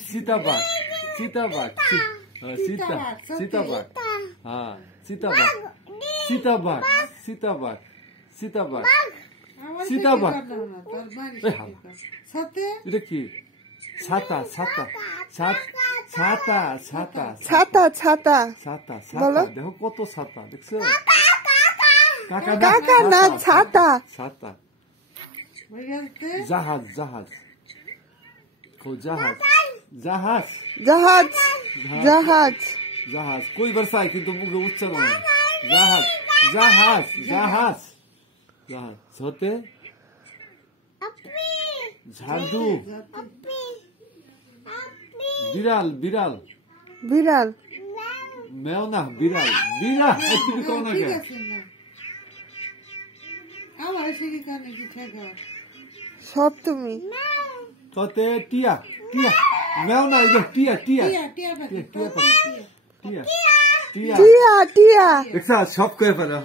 सीताबाग सीताबाग सीताबाग हाँ सीताबाग सीताबाग सीताबाग सीताबाग सीताबाग এটা কি ছাতা ছাতা ছাতা ছাতা ছাতা ছাতা ছাতা ছাতা দেখো কত ছাতা দেখছো কাকা না ছাতা ছাতা জাহাজ জাহাজ জাহাজ জাহাজ জাহাজ জাহাজ জাহাজ কই বর্ষায় কিন্তু মুখে উচ্চারণ জাহাজ জাহাজ জাহাজ জাহাজ হতে ঝাড়ু বিড়াল বিড়াল বিড়াল মেও না বিড়াল বিড়াল তুমি কও না কেন সব তুমি তোতে টিয়া টিয়া মেও না এটা টিয়া টিয়া টিয়া টিয়া টিয়া টিয়া টিয়া দেখছা সব কয়ে ফেলে